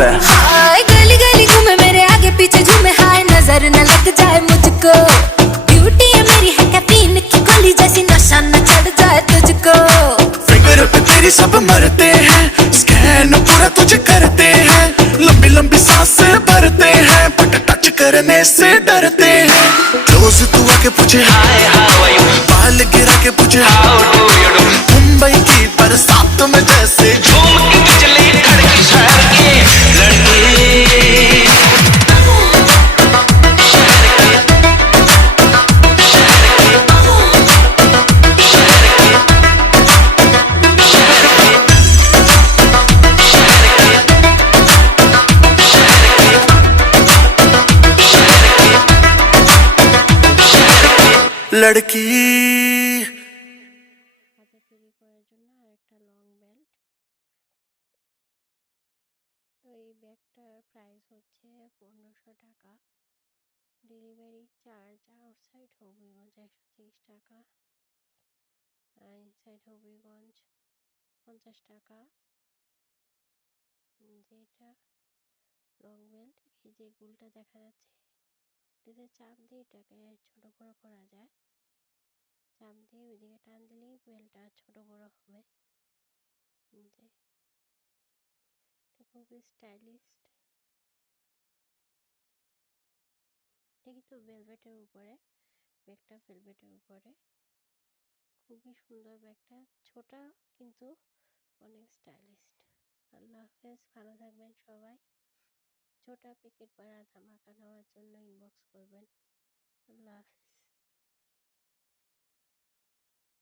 करता है। हाय गली गली घूमे मेरे आगे पीछे झूमे, हाय नजर न लग जाए मुझको। ब्यूटी है मेरी है कैफीन की गोली जैसी, नशा न चढ़ जाए तुझको। फिगर पे तेरी सब मरते हैं, स्कैन पूरा तुझे करते हैं। लंबी लंबी सांसें भरते हैं, बट टच करने से डरते हैं। रोज तू आके पूछे हाय हाउ आर यू, बाल गिरा के पूछे how do you do. Mumbai की बरसात में जैसे झूम के बिजली कड़की शहर के लड़के। लड़की হাতে তৈরি করার জন্য আরেকটা লং বেল্ট। তো এই ব্যাগটার প্রাইস হচ্ছে 1500 টাকা। ডেলিভারি চার্জ আউটসাইড হবিগঞ্জ 130 টাকা, আর ইনসাইড হবিগঞ্জ 50 টাকা। যেটা লং বেল্ট, এই যে গুলটা দেখা যাচ্ছে, এটাতে চাপ দিয়ে এটাকে ছোট বড় করা যায়। চাপ দিয়ে ওইদিকে টান দিলেই বেলটা ছোট বড় হবে। যে এটা খুবই স্টাইলিশ। এটা কিন্তু ভেলভেটের উপরে, ব্যাগটা ভেলভেটের উপরে। খুবই সুন্দর ব্যাগটা, ছোট কিন্তু অনেক স্টাইলিশ। আল্লাহ হাফেজ, ভালো থাকবেন সবাই। ছোটা প্যাকেট বা ধামাকা নেওয়ার জন্য ইনবক্স করবেন। আল্লাহ হাফেজ।